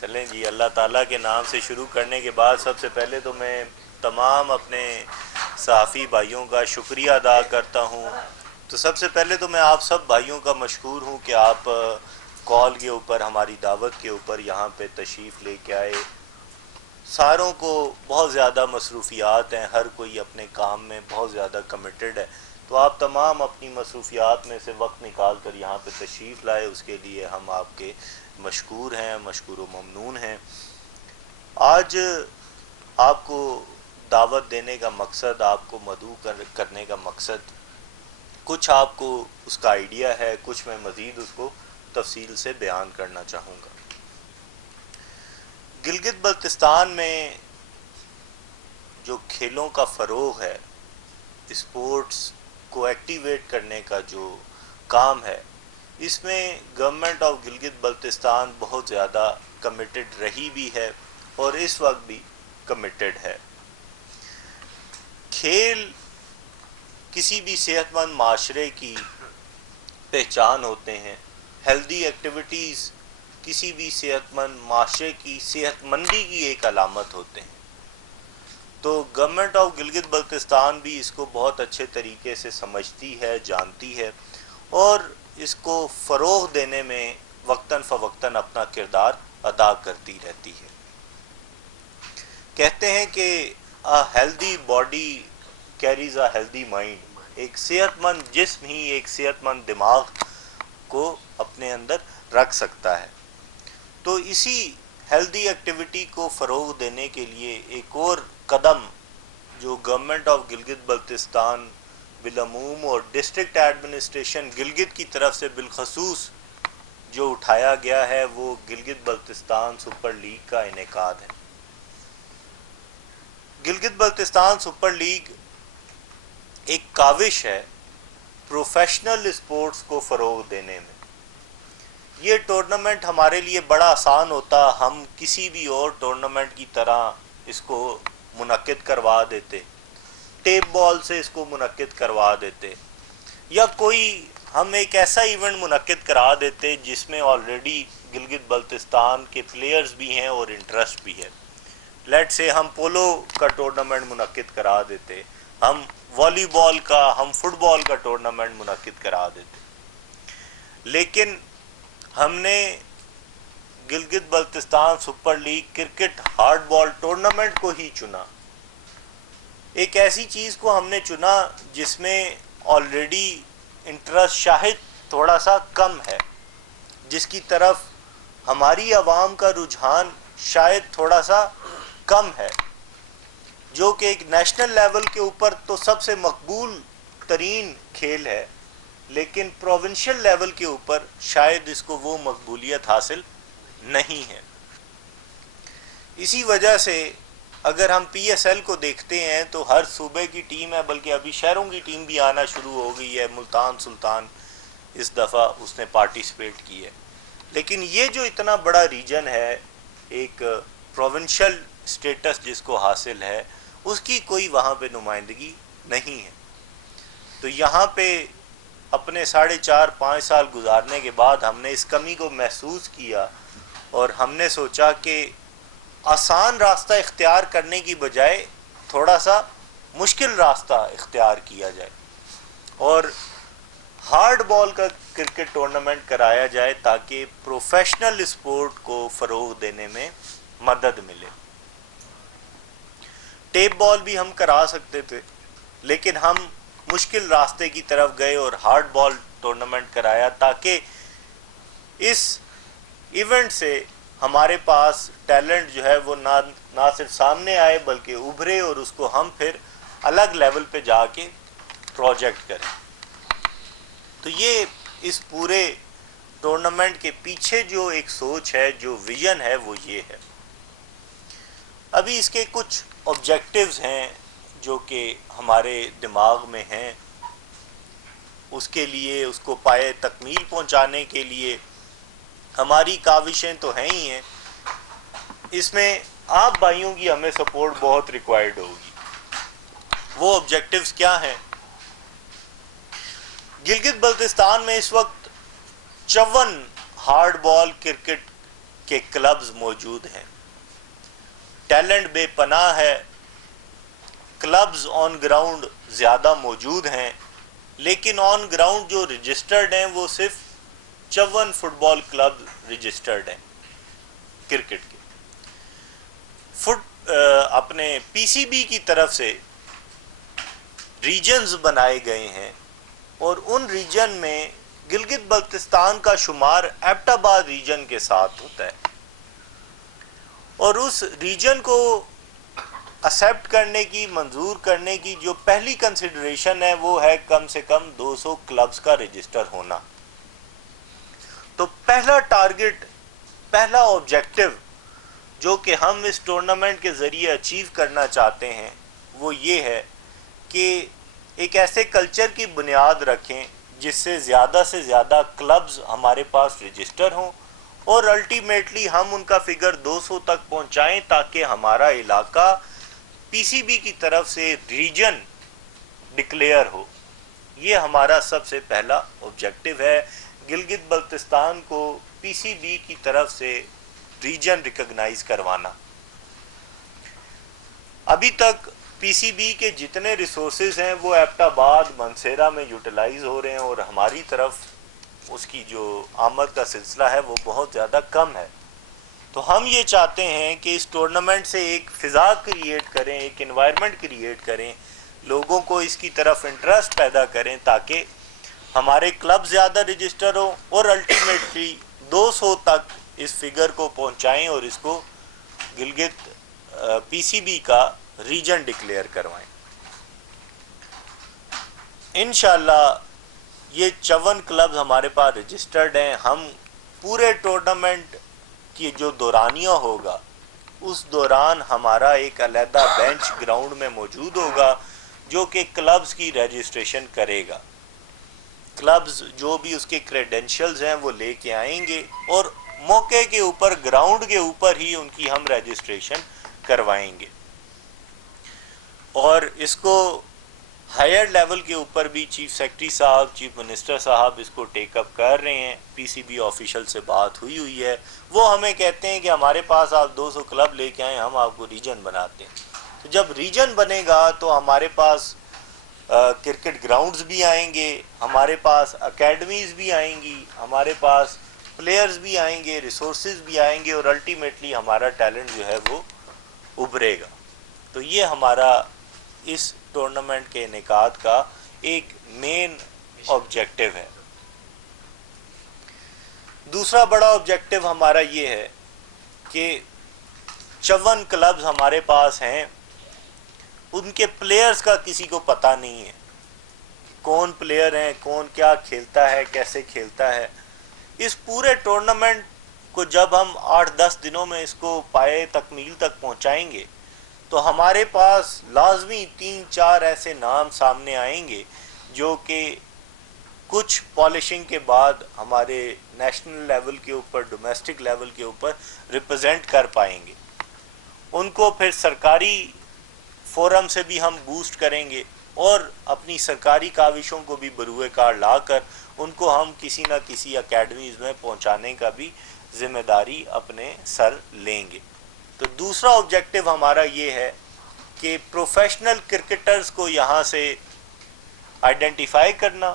چلیں جی، اللہ تعالیٰ کے نام سے شروع کرنے کے بعد سب سے پہلے تو میں تمام اپنے صحافی بھائیوں کا شکریہ ادا کرتا ہوں۔ تو سب سے پہلے تو میں آپ سب بھائیوں کا مشکور ہوں کہ آپ کال کے اوپر، ہماری دعوت کے اوپر یہاں پہ تشریف لے کے آئے۔ ساروں کو بہت زیادہ مصروفیات ہیں، ہر کوئی اپنے کام میں بہت زیادہ کمیٹڈ ہے، تو آپ تمام اپنی مصروفیات میں سے وقت نکال کر یہاں پہ تشریف لائے، اس کے لیے ہم آپ کے مشکور ہیں، مشکور و ممنون ہیں۔ آج آپ کو دعوت دینے کا مقصد، آپ کو مدعو کرنے کا مقصد، کچھ آپ کو اس کا آئیڈیا ہے، کچھ میں مزید اس کو تفصیل سے بیان کرنا چاہوں گا۔ گلگت بلتستان میں جو کھیلوں کا فروغ ہے، اسپورٹس کو ایکٹیویٹ کرنے کا جو کام ہے، اس میں گورنمنٹ آف گلگت بلتستان بہت زیادہ کمیٹڈ رہی بھی ہے اور اس وقت بھی کمیٹڈ ہے۔ کھیل کسی بھی صحت مند معاشرے کی پہچان ہوتے ہیں، ہیلدی ایکٹیویٹیز کسی بھی صحت مند معاشرے کی صحت مندی کی ایک علامت ہوتے ہیں۔ تو گورنمنٹ آف گلگت بلتستان بھی اس کو بہت اچھے طریقے سے سمجھتی ہے، جانتی ہے، اور اس کو فروغ دینے میں وقتاً فوقتاً اپنا کردار ادا کرتی رہتی ہے۔ کہتے ہیں کہ a healthy body carries a healthy mind، ایک صحت مند جسم ہی ایک صحت مند دماغ کو اپنے اندر رکھ سکتا ہے۔ تو اسی ہیلدی ایکٹیویٹی کو فروغ دینے کے لیے ایک اور قدم جو گورنمنٹ آف گلگت بلتستان بالعموم اور ڈسٹرکٹ ایڈمنسٹریشن گلگت کی طرف سے بالخصوص جو اٹھایا گیا ہے، وہ گلگت بلتستان سپر لیگ کا انعقاد ہے۔ گلگت بلتستان سپر لیگ ایک کاوش ہے پروفیشنل اسپورٹس کو فروغ دینے میں۔ یہ ٹورنامنٹ ہمارے لیے بڑا آسان ہوتا، ہم کسی بھی اور ٹورنامنٹ کی طرح اس کو منعقد کروا دیتے، ٹیپ بال سے اس کو منعقد کروا دیتے، یا کوئی ہم ایک ایسا ایونٹ منعقد کرا دیتے جس میں آلریڈی گلگت بلتستان کے پلیئرز بھی ہیں اور انٹرسٹ بھی ہے۔ لیٹ سے ہم پولو کا ٹورنامنٹ منعقد کرا دیتے، ہم والی بال کا، ہم فٹ بال کا ٹورنامنٹ منعقد کرا دیتے، لیکن ہم نے Gilgit Baltistan super league cricket hard ball tournament کو ہی چنا۔ ایک ایسی چیز کو ہم نے چنا جس میں آلریڈی انٹرسٹ شاید تھوڑا سا کم ہے، جس کی طرف ہماری عوام کا رجحان شاید تھوڑا سا کم ہے، جو کہ ایک نیشنل لیول کے اوپر تو سب سے مقبول ترین کھیل ہے، لیکن پروونشل لیول کے اوپر شاید اس کو وہ مقبولیت حاصل نہیں ہے۔ اسی وجہ سے اگر ہم پی ایس ایل کو دیکھتے ہیں تو ہر صوبے کی ٹیم ہے، بلکہ ابھی شہروں کی ٹیم بھی آنا شروع ہو گئی ہے۔ ملتان سلطان اس دفعہ اس نے پارٹیسپیٹ کی ہے، لیکن یہ جو اتنا بڑا ریجن ہے، ایک پروونشل سٹیٹس جس کو حاصل ہے، اس کی کوئی وہاں پہ نمائندگی نہیں ہے۔ تو یہاں پہ اپنے 4.5-5 سال گزارنے کے بعد ہم نے اس کمی کو محسوس کیا اور ہم نے سوچا کہ آسان راستہ اختیار کرنے کی بجائے تھوڑا سا مشکل راستہ اختیار کیا جائے اور ہارڈ بال کا کرکٹ ٹورنامنٹ کرایا جائے تاکہ پروفیشنل اسپورٹ کو فروغ دینے میں مدد ملے۔ ٹیپ بال بھی ہم کرا سکتے تھے، لیکن ہم مشکل راستے کی طرف گئے اور ہارڈ بال ٹورنامنٹ کرایا تاکہ اس ایونٹ سے ہمارے پاس ٹیلنٹ جو ہے وہ نہ صرف سامنے آئے بلکہ ابھرے اور اس کو ہم پھر الگ لیول پہ جا کے پروجیکٹ کریں۔ تو یہ اس پورے ٹورنامنٹ کے پیچھے جو ایک سوچ ہے، جو ویژن ہے، وہ یہ ہے۔ ابھی اس کے کچھ آبجیکٹیوز ہیں جو کہ ہمارے دماغ میں ہیں، اس کے لیے اس کو پائے تکمیل پہنچانے کے لیے ہماری کاوشیں تو ہیں ہی ہیں، اس میں آپ بھائیوں کی ہمیں سپورٹ بہت ریکوائرڈ ہوگی۔ وہ آبجیکٹیوز کیا ہیں؟ گلگت بلتستان میں اس وقت 54 ہارڈ بال کرکٹ کے کلبز موجود ہیں، ٹیلنٹ بے پناہ ہے، کلبز آن گراؤنڈ زیادہ موجود ہیں، لیکن آن گراؤنڈ جو رجسٹرڈ ہیں وہ صرف 54 فٹ بال کلب رجسٹرڈ ہیں کرکٹ کے۔ اپنے پی سی بی کی طرف سے ریجنز بنائے گئے ہیں، اور ان ریجن میں گلگت بلتستان کا شمار ایبٹ آباد ریجن کے ساتھ ہوتا ہے، اور اس ریجن کو ایکسیپٹ کرنے کی، منظور کرنے کی جو پہلی کنسیڈریشن ہے وہ ہے کم سے کم 200 کلبز کا رجسٹر ہونا۔ تو پہلا ٹارگٹ، پہلا آبجیکٹیو جو کہ ہم اس ٹورنامنٹ کے ذریعے اچیو کرنا چاہتے ہیں وہ یہ ہے کہ ایک ایسے کلچر کی بنیاد رکھیں جس سے زیادہ کلبز ہمارے پاس رجسٹر ہوں، اور الٹیمیٹلی ہم ان کا فگر 200 تک پہنچائیں تاکہ ہمارا علاقہ پی سی بی کی طرف سے ریجن ڈکلیئر ہو۔ یہ ہمارا سب سے پہلا آبجیکٹیو ہے، گلگت بلتستان کو پی سی بی کی طرف سے ریجن ریکگنائز کروانا۔ ابھی تک پی سی بی کے جتنے ریسورسز ہیں وہ ایبٹ آباد، منسیرہ میں یوٹیلائز ہو رہے ہیں، اور ہماری طرف اس کی جو آمد کا سلسلہ ہے وہ بہت زیادہ کم ہے۔ تو ہم یہ چاہتے ہیں کہ اس ٹورنامنٹ سے ایک فضا کریٹ کریں، ایک انوائرمنٹ کریٹ کریں، لوگوں کو اس کی طرف انٹرسٹ پیدا کریں تاکہ ہمارے کلب زیادہ رجسٹر ہوں، اور الٹیمیٹلی 200 تک اس فگر کو پہنچائیں اور اس کو گلگت پی سی بی کا ریجن ڈکلیئر کروائیں۔ انشاءاللہ یہ 54 کلبز ہمارے پاس رجسٹرڈ ہیں۔ ہم پورے ٹورنامنٹ کی جو دورانیہ ہوگا اس دوران ہمارا ایک علیحدہ بینچ گراؤنڈ میں موجود ہوگا جو کہ کلبز کی رجسٹریشن کرے گا۔ کلبز جو بھی اس کے کریڈینشلز ہیں وہ لے کے آئیں گے، اور موقع کے اوپر، گراؤنڈ کے اوپر ہی ان کی ہم رجسٹریشن کروائیں گے، اور اس کو ہائر لیول کے اوپر بھی چیف سیکرٹری صاحب، چیف منسٹر صاحب اس کو ٹیک اپ کر رہے ہیں۔ پی سی بی آفیشل سے بات ہوئی ہے، وہ ہمیں کہتے ہیں کہ ہمارے پاس آپ 200 کلب لے کے آئیں، ہم آپ کو ریجن بناتے ہیں۔ تو جب ریجن بنے گا تو ہمارے پاس کرکٹ گراؤنڈز بھی آئیں گے، ہمارے پاس اکیڈمیز بھی آئیں گی، ہمارے پاس پلیئرز بھی آئیں گے، ریسورسز بھی آئیں گے، اور الٹیمیٹلی ہمارا ٹیلنٹ جو ہے وہ ابھرے گا۔ تو یہ ہمارا اس ٹورنامنٹ کے انعقاد کا ایک مین آبجیکٹیو ہے۔ دوسرا بڑا آبجیکٹیو ہمارا یہ ہے کہ 54 کلبز ہمارے پاس ہیں، ان کے پلیئرز کا کسی کو پتہ نہیں ہے، کون پلیئر ہیں، کون کیا کھیلتا ہے، کیسے کھیلتا ہے۔ اس پورے ٹورنامنٹ کو جب ہم 8-10 دنوں میں اس کو پائے تکمیل تک پہنچائیں گے تو ہمارے پاس لازمی 3-4 ایسے نام سامنے آئیں گے جو کہ کچھ پالشنگ کے بعد ہمارے نیشنل لیول کے اوپر، ڈومیسٹک لیول کے اوپر ریپرزینٹ کر پائیں گے۔ ان کو پھر سرکاری فورم سے بھی ہم بوسٹ کریں گے، اور اپنی سرکاری کاوشوں کو بھی بروئے کار لا کر ان کو ہم کسی نہ کسی اکیڈمیز میں پہنچانے کا بھی ذمہ داری اپنے سر لیں گے۔ تو دوسرا آبجیکٹیو ہمارا یہ ہے کہ پروفیشنل کرکٹرز کو یہاں سے آئیڈینٹیفائی کرنا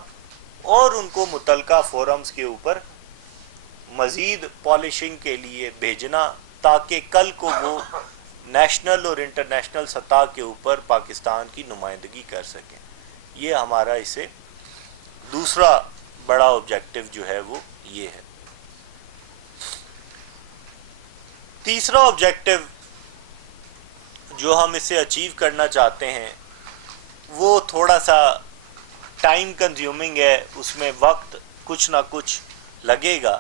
اور ان کو متعلقہ فورمز کے اوپر مزید پالشنگ کے لیے بھیجنا تاکہ کل کو وہ نیشنل اور انٹرنیشنل سطح کے اوپر پاکستان کی نمائندگی کر سکیں۔ یہ ہمارا اسے دوسرا بڑا آبجیکٹیو جو ہے وہ یہ ہے۔ تیسرا آبجیکٹیو جو ہم اسے اچیو کرنا چاہتے ہیں وہ تھوڑا سا ٹائم کنزیومنگ ہے، اس میں وقت کچھ نہ کچھ لگے گا،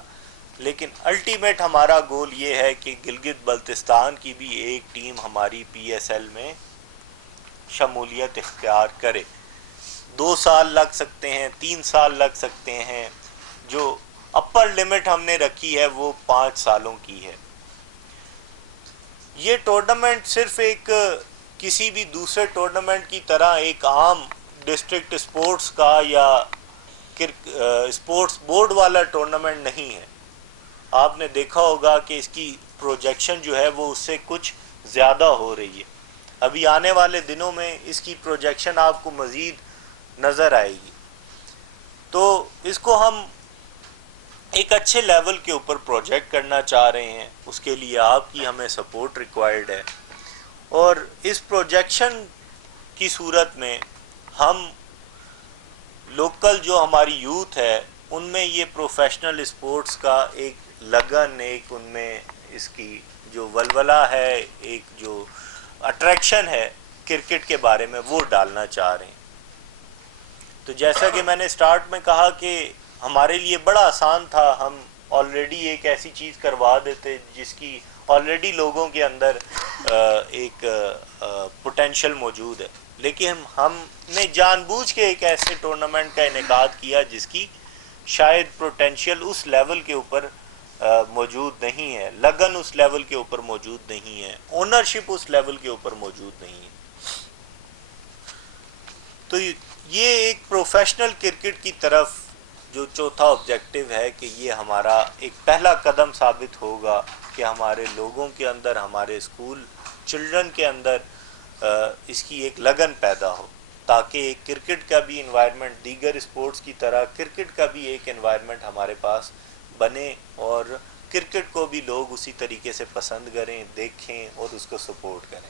لیکن الٹیمیٹ ہمارا گول یہ ہے کہ گلگت بلتستان کی بھی ایک ٹیم ہماری پی ایس ایل میں شمولیت اختیار کرے. 2 سال لگ سکتے ہیں، 3 سال لگ سکتے ہیں، جو اپر لمٹ ہم نے رکھی ہے وہ 5 سالوں کی ہے. یہ ٹورنامنٹ صرف ایک کسی بھی دوسرے ٹورنامنٹ کی طرح ایک عام ڈسٹرکٹ اسپورٹس کا یا اسپورٹس بورڈ والا ٹورنامنٹ نہیں ہے. آپ نے دیکھا ہوگا کہ اس کی پروجیکشن جو ہے وہ اس سے کچھ زیادہ ہو رہی ہے. ابھی آنے والے دنوں میں اس کی پروجیکشن آپ کو مزید نظر آئے گی. تو اس کو ہم ایک اچھے لیول کے اوپر پروجیکٹ کرنا چاہ رہے ہیں. اس کے لیے آپ کی ہمیں سپورٹ ریکوائرڈ ہے، اور اس پروجیکشن کی صورت میں ہم لوکل جو ہماری یوتھ ہے ان میں یہ پروفیشنل اسپورٹس کا ایک لگن، ایک ان میں اس کی جو ولولہ ہے، ایک جو اٹریکشن ہے کرکٹ کے بارے میں، وہ ڈالنا چاہ رہے ہیں. تو جیسا کہ میں نے سٹارٹ میں کہا کہ ہمارے لیے بڑا آسان تھا، ہم آلریڈی ایک ایسی چیز کروا دیتے جس کی آلریڈی لوگوں کے اندر ایک پوٹینشل موجود ہے. لیکن ہم نے جان بوجھ کے ایک ایسے ٹورنامنٹ کا انعقاد کیا جس کی شاید پوٹینشیل اس لیول کے اوپر موجود نہیں ہے، لگن اس لیول کے اوپر موجود نہیں ہے، اونرشپ اس لیول کے اوپر موجود نہیں ہے. تو یہ ایک پروفیشنل کرکٹ کی طرف جو چوتھا آبجیکٹو ہے کہ یہ ہمارا ایک پہلا قدم ثابت ہوگا کہ ہمارے لوگوں کے اندر، ہمارے اسکول چلڈرن کے اندر اس کی ایک لگن پیدا ہو، تاکہ ایک کرکٹ کا بھی انوائرمنٹ دیگر اسپورٹس کی طرح کرکٹ کا بھی ایک انوائرمنٹ ہمارے پاس بنے، اور کرکٹ کو بھی لوگ اسی طریقے سے پسند کریں، دیکھیں اور اس کو سپورٹ کریں.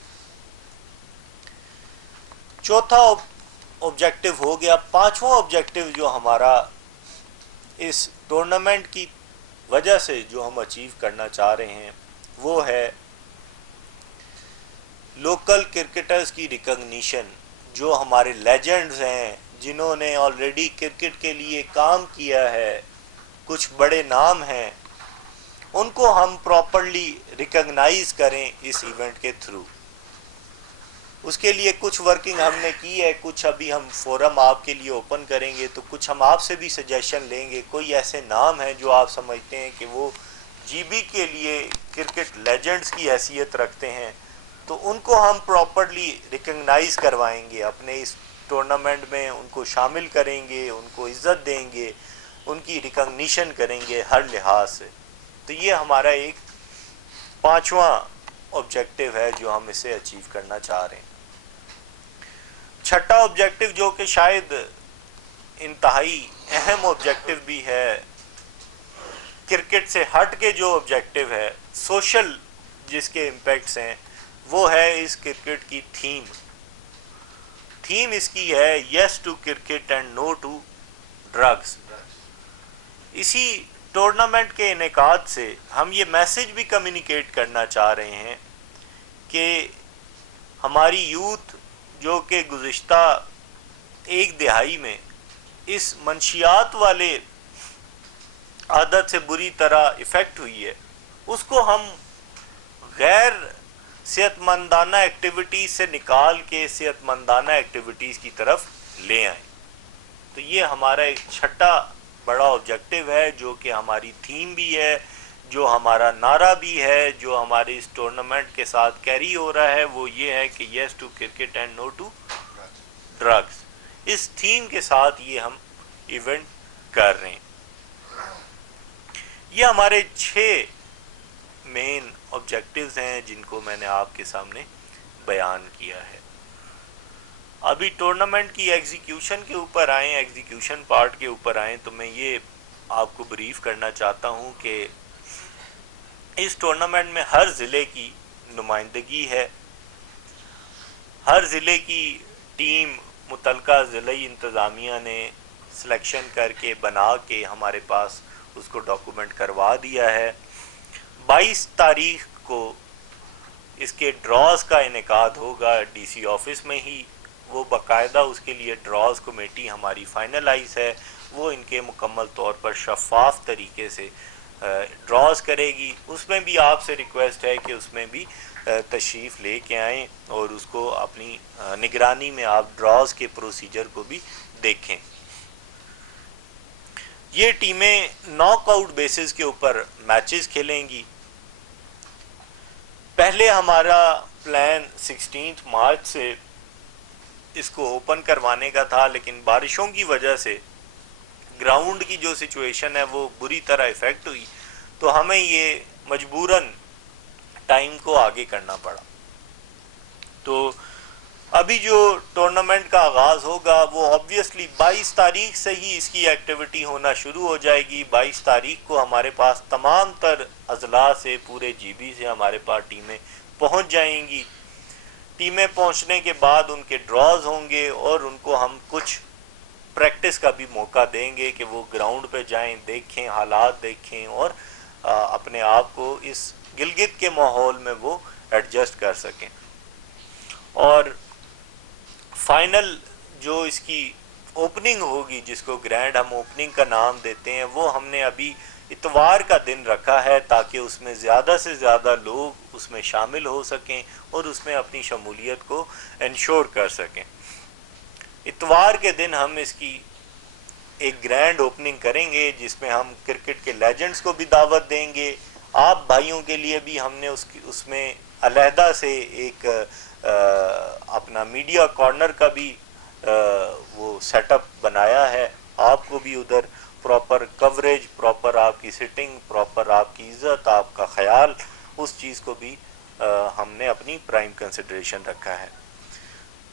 چوتھا آبجیکٹو ہو گیا. پانچواں آبجیکٹو جو ہمارا اس ٹورنامنٹ کی وجہ سے جو ہم اچیو کرنا چاہ رہے ہیں وہ ہے لوکل کرکٹرز کی ریکگنیشن. جو ہمارے لیجنڈز ہیں، جنہوں نے آلریڈی کرکٹ کے لیے کام کیا ہے، کچھ بڑے نام ہیں، ان کو ہم پراپرلی ریکگنائز کریں اس ایونٹ کے تھرو. اس کے لیے کچھ ورکنگ ہم نے کی ہے، کچھ ابھی ہم فورم آپ کے لیے اوپن کریں گے، تو کچھ ہم آپ سے بھی سجیشن لیں گے. کوئی ایسے نام ہیں جو آپ سمجھتے ہیں کہ وہ جی بی کے لیے کرکٹ لیجنڈز کی حیثیت رکھتے ہیں، تو ان کو ہم پراپرلی ریکگنائز کروائیں گے، اپنے اس ٹورنامنٹ میں ان کو شامل کریں گے، ان کو عزت دیں گے، ان کی ریکگنیشن کریں گے ہر لحاظ سے. تو یہ ہمارا ایک پانچواں آبجیکٹو ہے جو ہم اسے اچیو کرنا چاہ رہے ہیں. چھٹا آبجیکٹو جو کہ شاید انتہائی اہم آبجیکٹو بھی ہے، کرکٹ سے ہٹ کے جو آبجیکٹو ہے، سوشل جس کے امپیکٹس ہیں، وہ ہے اس کرکٹ کی تھیم. تھیم اس کی ہے yes to cricket and no to drugs. اسی ٹورنامنٹ کے انعقاد سے ہم یہ میسج بھی کمیونیکیٹ کرنا چاہ رہے ہیں کہ ہماری یوتھ جو کہ گزشتہ ایک دہائی میں اس منشیات والے عادت سے بری طرح افیکٹ ہوئی ہے، اس کو ہم غیر صحت مندانہ ایکٹیویٹیز سے نکال کے صحت مندانہ ایکٹیویٹیز کی طرف لے آئیں. تو یہ ہمارا ایک چھٹا بڑا آبجیکٹو ہے، جو کہ ہماری تھیم بھی ہے، جو ہمارا نعرہ بھی ہے، جو ہمارے اس ٹورنامنٹ کے ساتھ کیری ہو رہا ہے، وہ یہ ہے کہ yes to cricket and no to drugs. اس تھیم کے ساتھ یہ ہم ایونٹ کر رہے ہیں. یہ ہمارے 6 مین آبجیکٹیوز ہیں جن کو میں نے آپ کے سامنے بیان کیا ہے. ابھی ٹورنامنٹ کی ایگزیکیوشن کے اوپر آئیں، ایگزیکیوشن پارٹ کے اوپر آئیں، تو میں یہ آپ کو بریف کرنا چاہتا ہوں کہ اس ٹورنامنٹ میں ہر ضلع کی نمائندگی ہے. ہر ضلع کی ٹیم متعلقہ ضلعی انتظامیہ نے سلیکشن کر کے بنا کے ہمارے پاس اس کو ڈاکومنٹ کروا دیا ہے. 22 تاریخ کو اس کے ڈراز کا انعقاد ہوگا ڈی سی آفس میں ہی. وہ باقاعدہ اس کے لیے ڈراز کمیٹی ہماری فائنلائز ہے، وہ ان کے مکمل طور پر شفاف طریقے سے ڈراز کرے گی، اس میں بھی آپ سے ریکویسٹ ہے کہ اس میں بھی تشریف لے کے آئیں اور اس کو اپنی نگرانی میں آپ ڈراز کے پروسیجر کو بھی دیکھیں۔ یہ ٹیمیں ناک آؤٹ بیسز کے اوپر میچز کھیلیں گی۔ پہلے ہمارا پلان 16 مارچ سے اس کو اوپن کروانے کا تھا، لیکن بارشوں کی وجہ سے گراؤنڈ کی جو سچویشن ہے وہ بری طرح افیکٹ ہوئی، تو ہمیں یہ مجبوراً ٹائم کو آگے کرنا پڑا۔ تو ابھی جو ٹورنامنٹ کا آغاز ہوگا وہ آبویسلی 22 تاریخ سے ہی اس کی ایکٹیویٹی ہونا شروع ہو جائے گی۔ 22 تاریخ کو ہمارے پاس تمام تر اضلاع سے، پورے جی بی سے ہمارے پاس ٹیمیں پہنچ جائیں گی۔ ٹیمیں پہنچنے کے بعد ان کے ڈراز ہوں گے اور ان کو ہم کچھ پریکٹس کا بھی موقع دیں گے کہ وہ گراؤنڈ پہ جائیں، دیکھیں، حالات دیکھیں اور اپنے آپ کو اس گلگت کے ماحول میں وہ ایڈجسٹ کر سکیں۔ اور فائنل جو اس کی اوپننگ ہوگی، جس کو گرینڈ ہم اوپننگ کا نام دیتے ہیں، وہ ہم نے ابھی اتوار کا دن رکھا ہے تاکہ اس میں زیادہ سے زیادہ لوگ اس میں شامل ہو سکیں اور اس میں اپنی شمولیت کو انشور کر سکیں۔ اتوار کے دن ہم اس کی ایک گرینڈ اوپننگ کریں گے جس میں ہم کرکٹ کے لیجنڈز کو بھی دعوت دیں گے۔ آپ بھائیوں کے لیے بھی ہم نے اس میں علیحدہ سے ایک اپنا میڈیا کارنر کا بھی وہ سیٹ اپ بنایا ہے۔ آپ کو بھی ادھر پراپر کوریج، پراپر آپ کی سٹنگ، پراپر آپ کی عزت، آپ کا خیال، اس چیز کو بھی ہم نے اپنی پرائم کنسیڈریشن رکھا ہے۔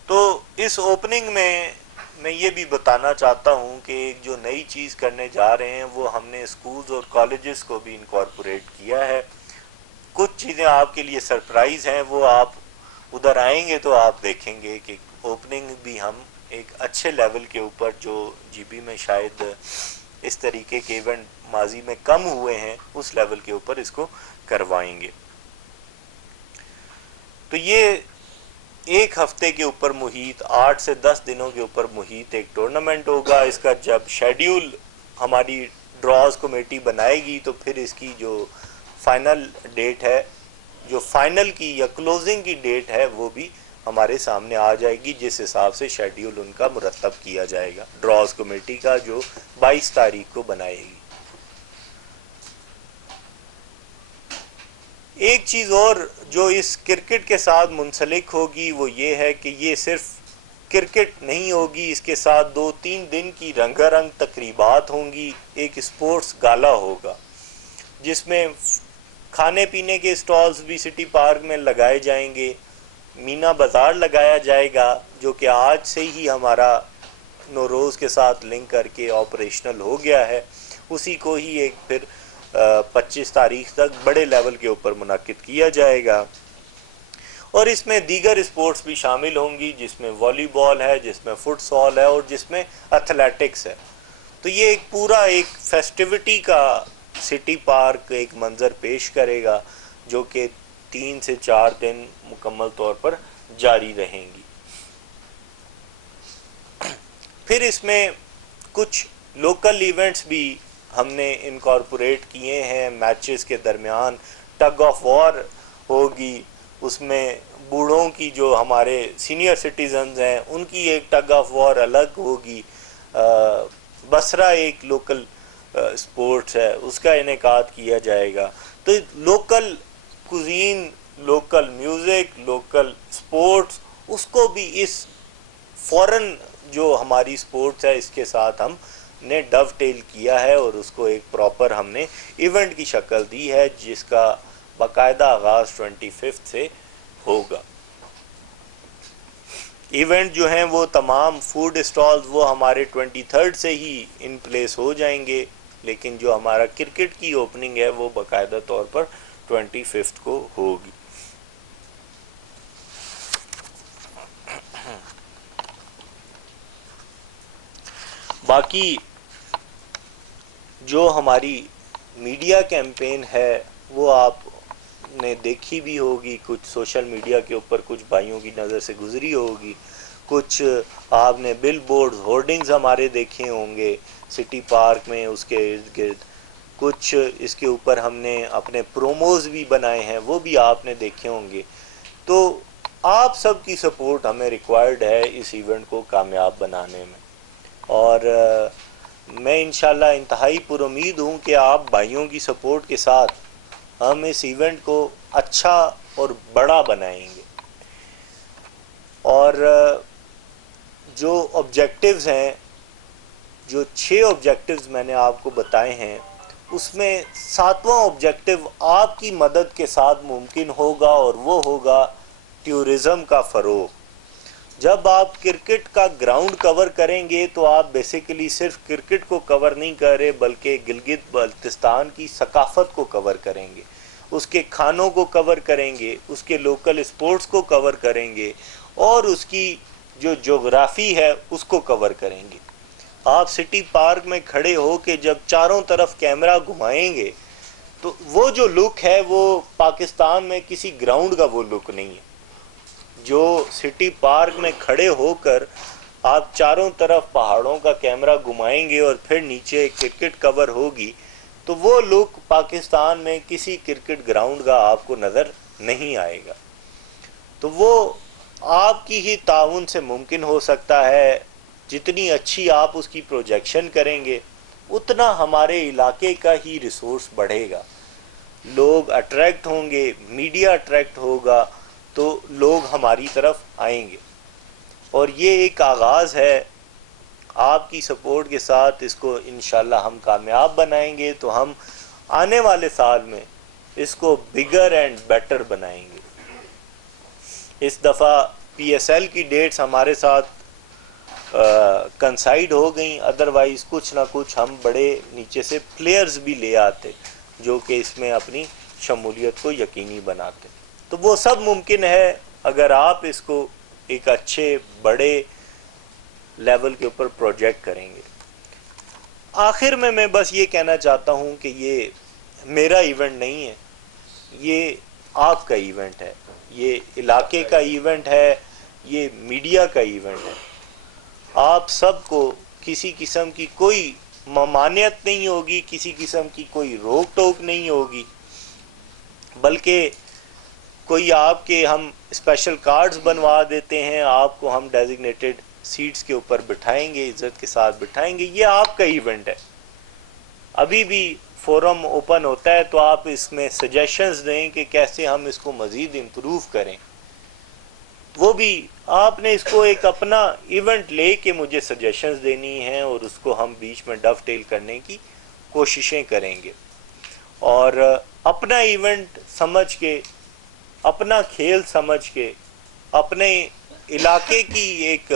تو اس اوپننگ میں یہ بھی بتانا چاہتا ہوں کہ ایک جو نئی چیز کرنے جا رہے ہیں وہ ہم نے اسکولز اور کالجز کو بھی انکارپوریٹ کیا ہے۔ کچھ چیزیں آپ کے لیے سرپرائز ہیں، وہ آپ ادھر آئیں گے تو آپ دیکھیں گے کہ اوپننگ بھی ہم ایک اچھے لیول کے اوپر، جو جی بی میں شاید اس طریقے کے ایونٹ ماضی میں کم ہوئے ہیں، اس لیول کے اوپر اس کو کروائیں گے۔ تو یہ ایک ہفتے کے اوپر محیط، 8 سے 10 دنوں کے اوپر محیط ایک ٹورنامنٹ ہوگا۔ اس کا جب شیڈیول ہماری ڈراز کمیٹی بنائے گی تو پھر اس کی جو فائنل ڈیٹ ہے، جو فائنل کی یا کلوزنگ کی ڈیٹ ہے، وہ بھی ہمارے سامنے آ جائے گی، جس حساب سے شیڈیول ان کا مرتب کیا جائے گا ڈراز کمیٹی کا، جو 22 تاریخ کو بنائے گی۔ ایک چیز اور جو اس کرکٹ کے ساتھ منسلک ہوگی وہ یہ ہے کہ یہ صرف کرکٹ نہیں ہوگی، اس کے ساتھ 2-3 دن کی رنگا رنگ تقریبات ہوں گی۔ ایک اسپورٹس گالا ہوگا جس میں کھانے پینے کے اسٹالز بھی سٹی پارک میں لگائے جائیں گے، مینا بازار لگایا جائے گا جو کہ آج سے ہی ہمارا نوروز کے ساتھ لنک کر کے آپریشنل ہو گیا ہے، اسی کو ہی ایک پھر 25 تاریخ تک بڑے لیول کے اوپر منعقد کیا جائے گا۔ اور اس میں دیگر اسپورٹس بھی شامل ہوں گی، جس میں والی بال ہے، جس میں فٹ سال ہے اور جس میں ایتھلیٹکس ہے۔ تو یہ ایک پورا ایک فیسٹیوٹی کا سٹی پارک ایک منظر پیش کرے گا جو کہ 3 سے 4 دن مکمل طور پر جاری رہیں گی۔ پھر اس میں کچھ لوکل ایونٹس بھی ہم نے انکارپوریٹ کیے ہیں۔ میچز کے درمیان ٹگ آف وار ہوگی، اس میں بوڑھوں کی جو ہمارے سینئر سٹیزنز ہیں ان کی ایک ٹگ آف وار الگ ہوگی۔ بسرا ایک لوکل اسپورٹس ہے، اس کا انعقاد کیا جائے گا۔ تو local cuisine, local music, local sports, اس کو بھی اس فورن جو ہماری اسپورٹس ہے اس کے ساتھ ہم نے ڈو ٹیل کیا ہے اور اس کو ایک پراپر ہم نے ایونٹ کی شکل دی ہے، جس کا باقاعدہ آغاز 25 سے ہوگا۔ ایونٹ جو ہیں وہ تمام فوڈ اسٹالز وہ ہمارے 23 سے ہی ان پلیس ہو جائیں گے، لیکن جو ہمارا کرکٹ کی اوپننگ ہے وہ باقاعدہ طور پر 25 کو ہوگی۔ باقی جو ہماری میڈیا کیمپین ہے وہ آپ نے دیکھی بھی ہوگی، کچھ سوشل میڈیا کے اوپر کچھ بھائیوں کی نظر سے گزری ہوگی، کچھ آپ نے بل بورڈز، ہورڈنگز ہمارے دیکھے ہوں گے سٹی پارک میں، اس کے ارد گرد کچھ اس کے اوپر ہم نے اپنے پروموز بھی بنائے ہیں، وہ بھی آپ نے دیکھے ہوں گے. تو آپ سب کی سپورٹ ہمیں ریکوائرڈ ہے اس ایونٹ کو کامیاب بنانے میں. اور میں انشاءاللہ انتہائی پر امید ہوں کہ آپ بھائیوں کی سپورٹ کے ساتھ ہم اس ایونٹ کو اچھا اور بڑا بنائیں گے. اور جو آبجیکٹیوز ہیں، جو 6 آبجیکٹیوز میں نے آپ کو بتائے ہیں، اس میں 7واں آبجیکٹیو آپ کی مدد کے ساتھ ممکن ہوگا، اور وہ ہوگا ٹیورزم کا فروغ. جب آپ کرکٹ کا گراؤنڈ کور کریں گے تو آپ بیسیکلی صرف کرکٹ کو کور نہیں کر رہے، بلکہ گلگت بلتستان کی ثقافت کو کور کریں گے، اس کے کھانوں کو کور کریں گے، اس کے لوکل اسپورٹس کو کور کریں گے، اور اس کی جو جغرافی ہے اس کو کور کریں گے. آپ سٹی پارک میں کھڑے ہو کے جب چاروں طرف کیمرہ گھمائیں گے تو وہ جو لک ہے وہ پاکستان میں کسی گراؤنڈ کا وہ لک نہیں ہے. جو سٹی پارک میں کھڑے ہو کر آپ چاروں طرف پہاڑوں کا کیمرہ گھمائیں گے اور پھر نیچے کرکٹ کور ہوگی، تو وہ لک پاکستان میں کسی کرکٹ گراؤنڈ کا آپ کو نظر نہیں آئے گا. تو وہ آپ کی ہی تعاون سے ممکن ہو سکتا ہے. جتنی اچھی آپ اس کی پروجیکشن کریں گے اتنا ہمارے علاقے کا ہی ریسورس بڑھے گا، لوگ اٹریکٹ ہوں گے، میڈیا اٹریکٹ ہوگا، تو لوگ ہماری طرف آئیں گے. اور یہ ایک آغاز ہے. آپ کی سپورٹ کے ساتھ اس کو انشاءاللہ ہم کامیاب بنائیں گے تو ہم آنے والے سال میں اس کو بگر اینڈ بیٹر بنائیں گے. اس دفعہ پی ایس ایل کی ڈیٹس ہمارے ساتھ کنسائڈ ہو گئیں، ادروائز کچھ نہ کچھ ہم بڑے نیچے سے پلیئرز بھی لے آتے جو کہ اس میں اپنی شمولیت کو یقینی بناتے. تو وہ سب ممکن ہے اگر آپ اس کو ایک اچھے بڑے لیول کے اوپر پروجیکٹ کریں گے. آخر میں بس یہ کہنا چاہتا ہوں کہ یہ میرا ایونٹ نہیں ہے، یہ آپ کا ایونٹ ہے، یہ علاقے کا ایونٹ ہے، یہ میڈیا کا ایونٹ ہے. آپ سب کو کسی قسم کی کوئی ممانعت نہیں ہوگی، کسی قسم کی کوئی روک ٹوک نہیں ہوگی، بلکہ کوئی آپ کے ہم اسپیشل کارڈز بنوا دیتے ہیں، آپ کو ہم ڈیزگنیٹڈ سیٹس کے اوپر بٹھائیں گے، عزت کے ساتھ بٹھائیں گے. یہ آپ کا ایونٹ ہے. ابھی بھی فورم اوپن ہوتا ہے تو آپ اس میں سجیشنز دیں کہ کیسے ہم اس کو مزید امپروو کریں. وہ بھی آپ نے اس کو ایک اپنا ایونٹ لے کے مجھے سجیشنز دینی ہیں، اور اس کو ہم بیچ میں ڈف ٹیل کرنے کی کوششیں کریں گے. اور اپنا ایونٹ سمجھ کے، اپنا کھیل سمجھ کے، اپنے علاقے کی ایک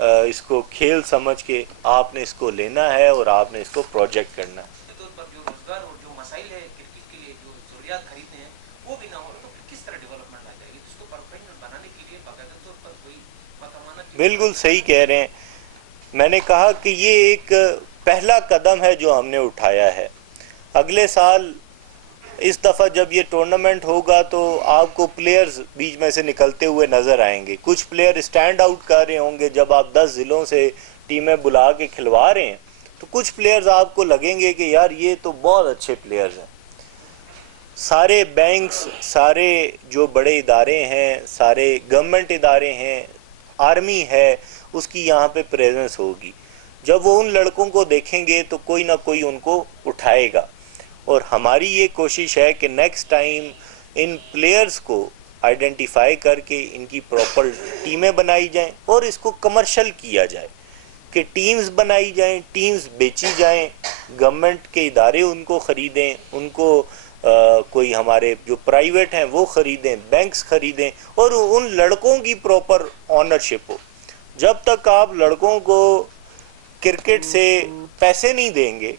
اس کو کھیل سمجھ کے آپ نے اس کو لینا ہے اور آپ نے اس کو پروجیکٹ کرنا ہے. طور پر جو روزگار اور جو مسائل ہے کرکٹ کے لیے جو ضروریات خریدنے ہیں وہ بھی نہ ہو تو پھر کس طرح ڈیولپمنٹ آ جائے گی؟ اس کو پرفیکٹ بنانے کے لیے باقاعدہ طور پر کوئی متمانہ بالکل صحیح کہہ رہے ہیں. میں نے کہا کہ یہ ایک پہلا قدم ہے جو ہم نے اٹھایا ہے. اگلے سال اس دفعہ جب یہ ٹورنامنٹ ہوگا تو آپ کو پلیئرز بیچ میں سے نکلتے ہوئے نظر آئیں گے. کچھ پلیئر اسٹینڈ آؤٹ کر رہے ہوں گے. جب آپ 10 ضلعوں سے ٹیمیں بلا کے کھلوا رہے ہیں تو کچھ پلیئرز آپ کو لگیں گے کہ یار یہ تو بہت اچھے پلیئرز ہیں. سارے بینکس، سارے جو بڑے ادارے ہیں، سارے گورنمنٹ ادارے ہیں، آرمی ہے، اس کی یہاں پہ پریزنس ہوگی. جب وہ ان لڑکوں کو دیکھیں گے تو کوئی نہ کوئی ان کو اٹھائے گا. اور ہماری یہ کوشش ہے کہ نیکسٹ ٹائم ان پلیئرز کو آئیڈینٹیفائی کر کے ان کی پراپر ٹیمیں بنائی جائیں اور اس کو کمرشل کیا جائے، کہ ٹیمز بنائی جائیں، ٹیمز بیچی جائیں، گورنمنٹ کے ادارے ان کو خریدیں، ان کو کوئی ہمارے جو پرائیویٹ ہیں وہ خریدیں، بینکس خریدیں، اور ان لڑکوں کی پراپر آنرشپ ہو. جب تک آپ لڑکوں کو کرکٹ سے پیسے نہیں دیں گے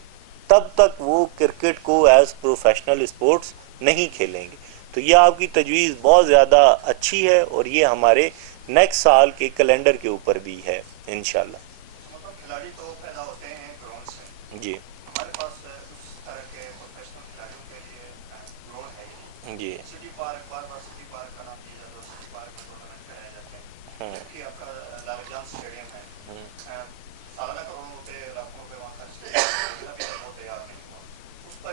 تب تک وہ کرکٹ کو ایز پروفیشنل اسپورٹس نہیں کھیلیں گے. تو یہ آپ کی تجویز بہت زیادہ اچھی ہے اور یہ ہمارے نیکسٹ سال کے کیلنڈر کے اوپر بھی ہے انشاءاللہ. کھلاڑی تو پیدا ہوتے ہیں گراؤنڈ سے. جی ہمارے پاس اس طرح کے پروفیشنل کھلاڑیوں کے لیے گراؤنڈ ہے. جی سٹی پارک، بار بار سٹی پارک کا نام لیا جاتا ہے، سٹی پارک میں ٹورنامنٹ کرایا جاتے ہیں. جبکہ آپ کا لاریجان اسٹیڈیم ہے، سالانہ کروڑوں روپے لاکھوں روپے وہاں خرچ کیا بھی وہ تیار نہیں ہوا. اس پر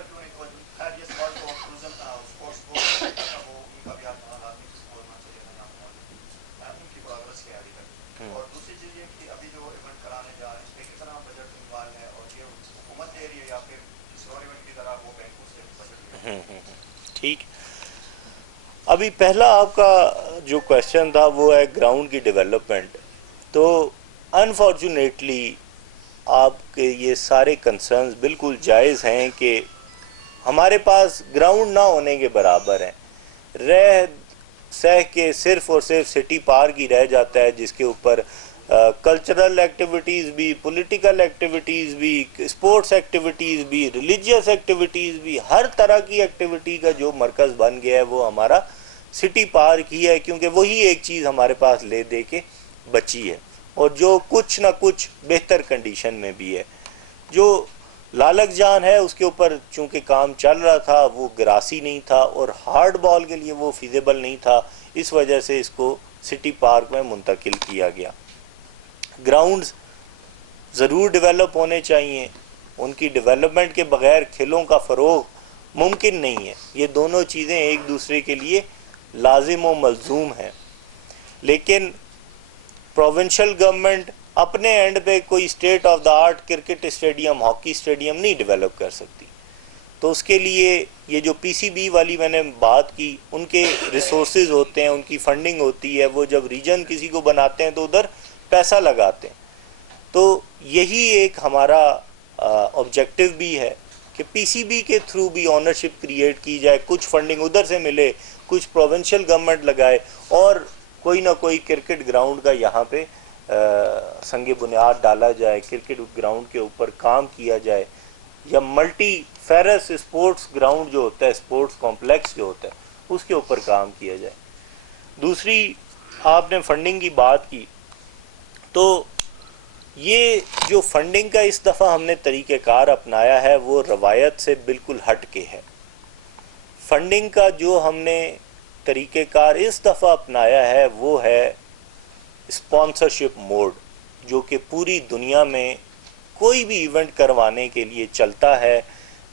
اور دوسری چیز یہ کہ ابھی جو ایونٹ کرانے جا رہے ہیں اس میں کتنا بجٹ انوالو ہے اور یہ حکومت دے رہی ہے یا پھر کسی اور ایونٹ کی طرح وہ بینکوں سے بجٹ لے رہی ہے؟ ٹھیک. ابھی پہلا آپ کا جو کویشچن تھا وہ ہے گراؤنڈ کی ڈیولپمنٹ. تو انفارچونیٹلی آپ کے یہ سارے کنسرنز بالکل جائز ہیں کہ ہمارے پاس گراؤنڈ نہ ہونے کے برابر ہیں. رہ سہ کے صرف اور صرف سٹی پارک ہی رہ جاتا ہے جس کے اوپر کلچرل ایکٹیویٹیز بھی، پولیٹیکل ایکٹیویٹیز بھی، اسپورٹس ایکٹیویٹیز بھی، ریلیجیس ایکٹیویٹیز بھی، ہر طرح کی ایکٹیویٹی کا جو مرکز بن گیا ہے وہ ہمارا سٹی پارک ہی ہے، کیونکہ وہی ایک چیز ہمارے پاس لے دے کے بچی ہے اور جو کچھ نہ کچھ بہتر کنڈیشن میں بھی ہے. جو لالک جان ہے اس کے اوپر چونکہ کام چل رہا تھا وہ گراسی نہیں تھا اور ہارڈ بال کے لیے وہ فیزیبل نہیں تھا، اس وجہ سے اس کو سٹی پارک میں منتقل کیا گیا. گراؤنڈز ضرور ڈیولپ ہونے چاہیے، ان کی ڈیولپمنٹ کے بغیر کھیلوں کا فروغ ممکن نہیں ہے. یہ دونوں چیزیں ایک دوسرے کے لیے لازم و ملزوم ہیں. لیکن پروونشل گورنمنٹ اپنے اینڈ پہ کوئی state of the art cricket stadium, hockey stadium نہیں ڈیولپ کر سکتی. تو اس کے لیے یہ جو پی سی بی والی میں نے بات کی، ان کے ریسورسز ہوتے ہیں، ان کی فنڈنگ ہوتی ہے، وہ جب ریجن کسی کو بناتے ہیں تو ادھر پیسہ لگاتے ہیں. تو یہی ایک ہمارا آبجیکٹو بھی ہے کہ پی سی بی کے تھرو بھی اونرشپ کریٹ کی جائے، کچھ فنڈنگ ادھر سے ملے، کچھ پروونشل گورنمنٹ لگائے اور کوئی نہ کوئی کرکٹ گراؤنڈ کا یہاں پہ سنگ بنیاد ڈالا جائے، کرکٹ گراؤنڈ کے اوپر کام کیا جائے، یا ملٹی فیرس اسپورٹس گراؤنڈ جو ہوتا ہے، اسپورٹس کمپلیکس جو ہوتا ہے اس کے اوپر کام کیا جائے. دوسری آپ نے فنڈنگ کی بات کی، تو یہ جو فنڈنگ کا اس دفعہ ہم نے طریقہ کار اپنایا ہے وہ روایت سے بالکل ہٹ کے ہے. فنڈنگ کا جو ہم نے طریقہ کار اس دفعہ اپنایا ہے وہ ہے اسپانسرشپ موڈ، جو کہ پوری دنیا میں کوئی بھی ایونٹ کروانے کے لیے چلتا ہے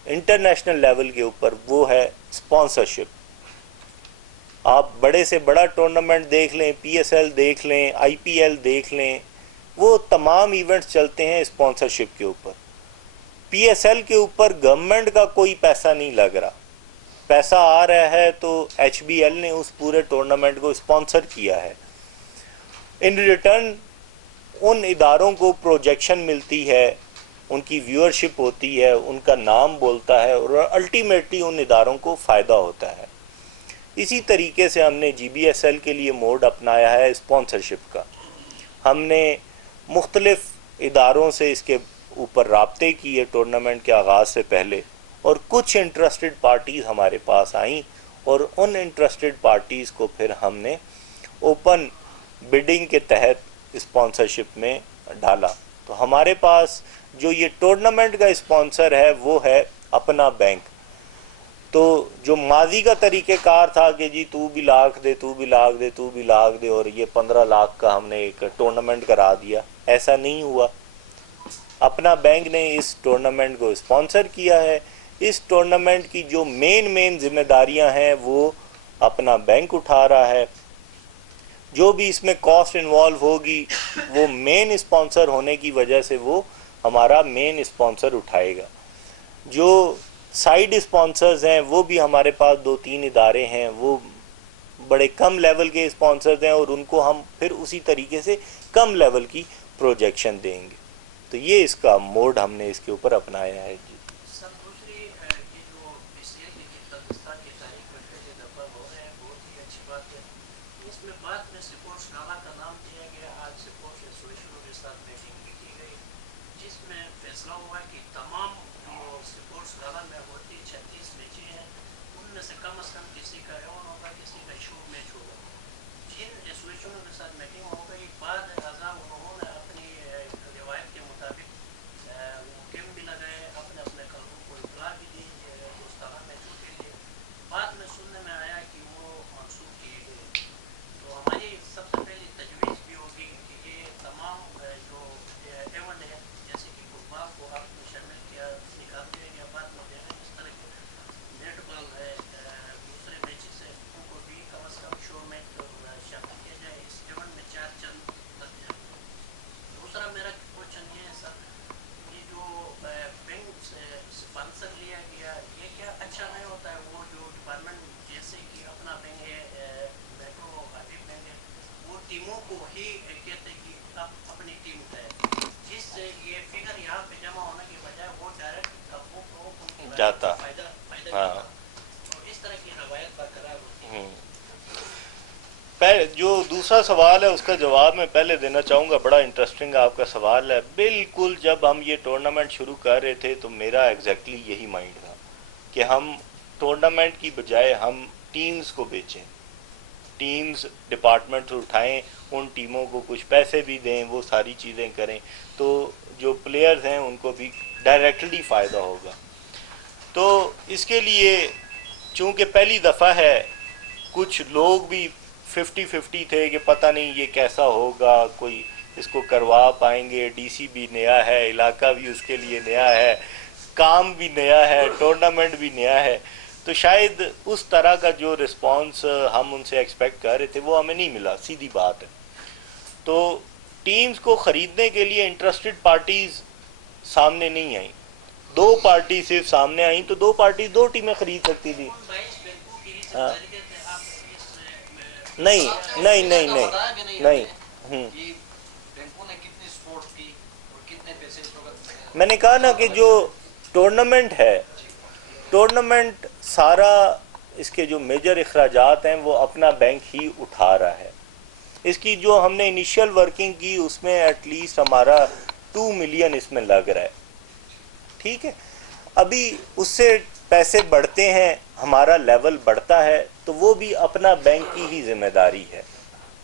انٹرنیشنل لیول کے اوپر، وہ ہے اسپانسرشپ. آپ بڑے سے بڑا ٹورنامنٹ دیکھ لیں، پی ایس ایل دیکھ لیں، آئی پی ایل دیکھ لیں، وہ تمام ایونٹس چلتے ہیں اسپانسرشپ کے اوپر. پی ایس ایل کے اوپر گورنمنٹ کا کوئی پیسہ نہیں لگ رہا. پیسہ آ رہا ہے تو ایچ بی ایل نے اس پورے ٹورنامنٹ کو اسپانسر کیا ہے. ان ریٹرن ان اداروں کو پروجیکشن ملتی ہے، ان کی ویورشپ ہوتی ہے، ان کا نام بولتا ہے اور الٹیمیٹلی ان اداروں کو فائدہ ہوتا ہے. اسی طریقے سے ہم نے جی بی ایس ایل کے لیے موڈ اپنایا ہے اسپانسرشپ کا. ہم نے مختلف اداروں سے اس کے اوپر رابطے کیے ٹورنامنٹ کے آغاز سے پہلے، اور کچھ انٹرسٹڈ پارٹیز ہمارے پاس آئیں اور ان انٹرسٹڈ پارٹیز کو پھر ہم نے اوپن بڈنگ کے تحت اسپانسرشپ میں ڈالا. تو ہمارے پاس جو یہ ٹورنامنٹ کا اسپانسر ہے وہ ہے اپنا بینک. تو جو ماضی کا طریقہ کار تھا کہ جی تو بھی لاکھ دے، تو بھی لاکھ دے، تو بھی لاکھ دے، اور یہ 15 لاکھ کا ہم نے ایک ٹورنامنٹ کرا دیا، ایسا نہیں ہوا. اپنا بینک نے اس ٹورنامنٹ کو اسپانسر کیا ہے. اس ٹورنامنٹ کی جو مین ذمہ داریاں ہیں وہ اپنا بینک اٹھا رہا ہے. جو بھی اس میں کاسٹ انوالو ہوگی وہ مین اسپانسر ہونے کی وجہ سے وہ ہمارا مین اسپانسر اٹھائے گا. جو سائیڈ اسپانسرز ہیں وہ بھی ہمارے پاس 2-3 ادارے ہیں، وہ بڑے کم لیول کے اسپانسرز ہیں اور ان کو ہم پھر اسی طریقے سے کم لیول کی پروجیکشن دیں گے. تو یہ اس کا موڈ ہم نے اس کے اوپر اپنایا ہے. جی سر دوسری یہ جو بی سی ایل کی پاکستان کی تاریخ میں پہلے دفعہ ہو رہے ہیں، بہت ہی اچھی بات ہے. اس میں بعد میں سپورٹس گالا کا نام دیا گیا. آج سپورٹس ایسوسیشنوں کے ساتھ میٹنگ بھی کی گئی جس میں فیصلہ ہوا کہ تمام جو سپورٹس گالا میں ہوتی 36 میچیں ہیں ان میں سے کم از کم کسی کا ایون ہوگا، کسی کا شو میچ ہوگا. جن ایسوسیشنوں کے ساتھ میٹنگ ہو گئی، بعد اعضاء انہوں نے اپنی روایت کے مطابق وہ کیمپ بھی لگائے، اپنے اپنے کلبوں کو اطلاع بھی دی دوستانہ میچوں کے لیے. بعد میں سننے میں آیا کہ وہ منسوخ کیے گئے. تو ہماری سب سے پہلی تجویز بھی ہوگی کہ یہ تمام جو ایونٹ ہے جیسے کہ فٹ بال کو آپ نے شامل کیا نکال دیا گیا، بعد میں جو ہے اس طرح کے نیٹ بال ہے، دوسرے میچز ہیں، ان کو بھی کم از کم شو میں شامل کیا جائے. اس ایونٹ میں 4 چند دوسرا سوال ہے، اس کا جواب میں پہلے دینا چاہوں گا، بڑا انٹرسٹنگ آپ کا سوال ہے. بالکل جب ہم یہ ٹورنامنٹ شروع کر رہے تھے تو میرا ایگزیکٹلی یہی مائنڈ تھا کہ ہم ٹورنامنٹ کی بجائے ہم ٹیمز کو بیچیں، ٹیمز ڈپارٹمنٹ اٹھائیں، ان ٹیموں کو کچھ پیسے بھی دیں، وہ ساری چیزیں کریں تو جو پلیئرز ہیں ان کو بھی ڈائریکٹلی فائدہ ہوگا. تو اس کے لیے چونکہ پہلی دفعہ ہے، کچھ لوگ بھی 50-50 تھے کہ پتہ نہیں یہ کیسا ہوگا، کوئی اس کو کروا پائیں گے، ڈی سی بھی نیا ہے، علاقہ بھی اس کے لیے نیا ہے، کام بھی نیا ہے، ٹورنامنٹ بھی نیا ہے، تو شاید اس طرح کا جو رسپانس ہم ان سے ایکسپیکٹ کر رہے تھے وہ ہمیں نہیں ملا، سیدھی بات ہے. تو ٹیمز کو خریدنے کے لیے انٹرسٹڈ پارٹیز سامنے نہیں آئیں، 2 پارٹی صرف سامنے آئیں، تو 2 پارٹی 2 ٹیمیں خرید سکتی تھی. ان 22 بینکوں کی ہاں. ذریعے سے آپ اس نہیں نہیں نہیں نہیں نہیں یہ بینکوں نے کتنی سپورٹ کی اور کتنے پیسے اس وقت میں نے کہا نا کہ جو ٹورنامنٹ ہے، ٹورنامنٹ سارا اس کے جو میجر اخراجات ہیں وہ اپنا بینک ہی اٹھا رہا ہے. اس کی جو ہم نے انیشیل ورکنگ کی اس میں ایٹ لیسٹ ہمارا 2 ملین اس میں لگ رہا ہے. ٹھیک ہے، ابھی اس سے پیسے بڑھتے ہیں، ہمارا لیول بڑھتا ہے تو وہ بھی اپنا بینک کی ہی ذمہ داری ہے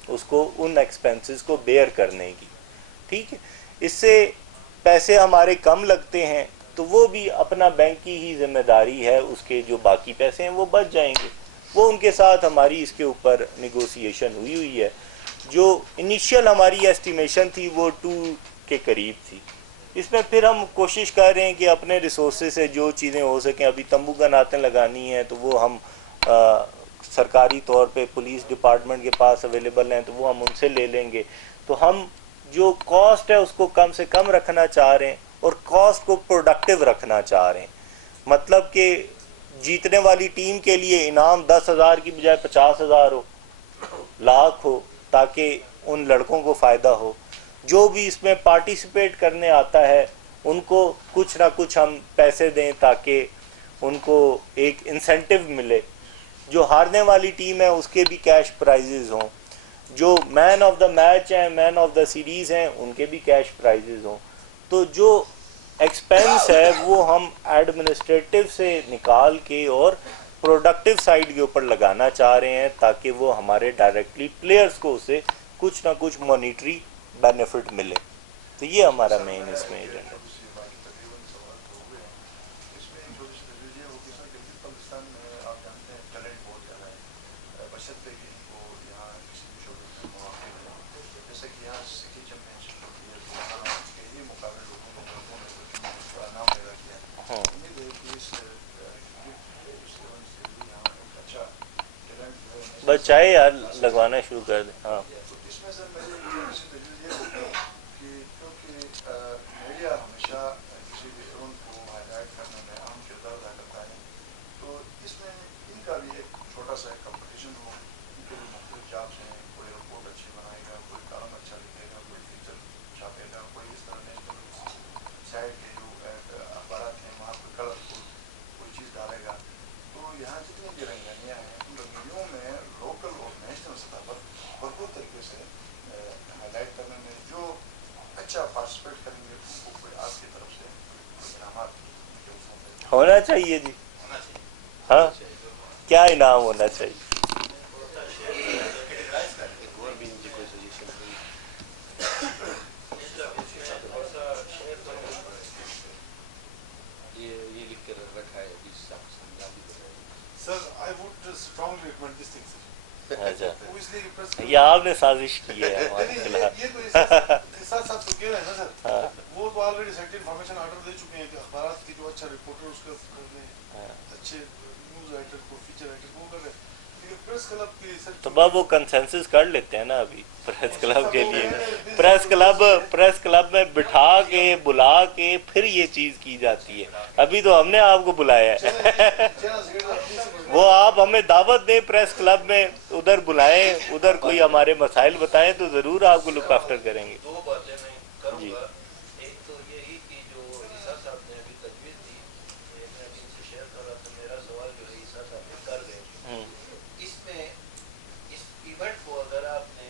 اس کو ان ایکسپینسز کو بیئر کرنے کی. ٹھیک ہے، اس سے پیسے ہمارے کم لگتے ہیں تو وہ بھی اپنا بینک کی ہی ذمہ داری ہے، اس کے جو باقی پیسے ہیں وہ بچ جائیں گے. وہ ان کے ساتھ ہماری اس کے اوپر نیگوسیشن ہوئی ہے. جو انیشیل ہماری ایسٹیمیشن تھی وہ 2 کے قریب تھی. اس میں پھر ہم کوشش کر رہے ہیں کہ اپنے ریسورسز سے جو چیزیں ہو سکیں، ابھی تمبو کناتیں لگانی ہیں تو وہ ہم سرکاری طور پہ پولیس ڈپارٹمنٹ کے پاس اویلیبل ہیں تو وہ ہم ان سے لے لیں گے. تو ہم جو کاسٹ ہے اس کو کم سے کم رکھنا چاہ رہے ہیں اور کاسٹ کو پروڈکٹیو رکھنا چاہ رہے ہیں. مطلب کہ جیتنے والی ٹیم کے لیے انعام 10,000 کی بجائے 50,000 ہو، لاکھ ہو، تاکہ ان لڑکوں کو فائدہ ہو. جو بھی اس میں پارٹیسپیٹ کرنے آتا ہے ان کو کچھ نہ کچھ ہم پیسے دیں تاکہ ان کو ایک انسینٹیو ملے. جو ہارنے والی ٹیم ہے اس کے بھی کیش پرائزز ہوں، جو مین آف دا میچ ہیں، مین آف دا سیریز ہیں، ان کے بھی کیش پرائزز ہوں. تو جو ایکسپینس ہے وہ ہم ایڈمنسٹریٹو سے نکال کے اور پروڈکٹیو سائڈ کے اوپر لگانا چاہ رہے ہیں تاکہ وہ ہمارے ڈائریکٹلی پلیئرز کو اسے کچھ نہ کچھ مانیٹری بینیفٹ ملے. تو یہ ہمارا مین اس میں ایجنڈا ہے. اس میں ایک چھوٹی سی تجویز یہ ہوگی سر، کہ پاکستان میں آپ جانتے ہیں ٹیلنٹ بہت زیادہ ہے، بشرطے کہ ان کو یہاں کسی بھی شعبے میں مواقع ملیں. جیسے کہ یہاں سٹی چیمپئن شپ ہوتی ہے تو وہاں کے ہی مقابل لوگوں نے بڑا نام پیدا کیا ہے. امید ہے کہ اس یہاں ایک اچھا ٹیلنٹ جو ہے بس چاہے یار لگوانا شروع کر دیں. ہاں تو اس میں سر میری تجویز یہ ہوگی کہ کیونکہ میڈیا ہمیشہ کسی بھی ایونٹ کو ہائی لائٹ کرنے میں اہم کردار ادا کرتا ہے، تو اس میں ان کا بھی ایک چھوٹا سا کمپٹیشن ہو. ان کے بھی مختلف جابس ہیں، کوئی رپورٹ اچھی بنائے گا، کوئی کالم اچھا لکھے گا، کوئی فیچر چھاپے گا، کوئی اس طرح نیشنل سائڈ کے جو اخبارات ہیں وہاں کوئی کلرفل کوئی چیز ڈالے گا. تو یہاں جتنی بھی رنگینیاں ہیں ان رنگینیوں میں لوکل اور نیشنل سطح پر بھرپور طریقے سے ہائی لائٹ کرنے میں جو اچھا پارٹیسپیٹ کریں گے ان کو کوئی آپ کی طرف سے انعامات ہونا چاہیے جی. ہاں کیا انعام ہونا چاہیے؟ یہ لکھ کر رکھا ہے Sir, I would strongly recommend this thing, sir. اچھا، Obviously, press یہ آپ نے سازش کی ہے ہمارے خلاف. یہ تو ساتھ ساتھ تو کہہ رہے ہیں نا سر، وہ تو آلریڈی سیکٹری انفارمیشن آرڈر دے چکے ہیں کہ اخبارات کی جو اچھا رپورٹر اس کا کر دیں، اچھے نیوز رائٹر کو، فیچر رائٹر کو کر رہے ہیں. لیکن پریس کلب کی سر تو باب وہ کنسنسس کر لیتے ہیں نا ابھی پریس کلب کے لیے. پریس کلب میں بٹھا کے بلا کے پھر یہ چیز کی جاتی ہے. ابھی تو ہم نے آپ کو بلایا ہے. وہ آپ ہمیں دعوت دیں پریس کلب میں، ادھر بلائیں، ادھر کوئی ہمارے مسائل بتائیں تو ضرور آپ کو لک آفٹر کریں گے. 2 باتیں میں کروں جی. گا. ایک تو یہی کہ جو عیسیٰ صاحب نے ابھی تجویز دی، میں ان سے شیئر کر رہا تھا، میرا سوال جو ہے عیسیٰ صاحب نے کر رہے ہیں اس میں اس ایونٹ کو اگر آپ نے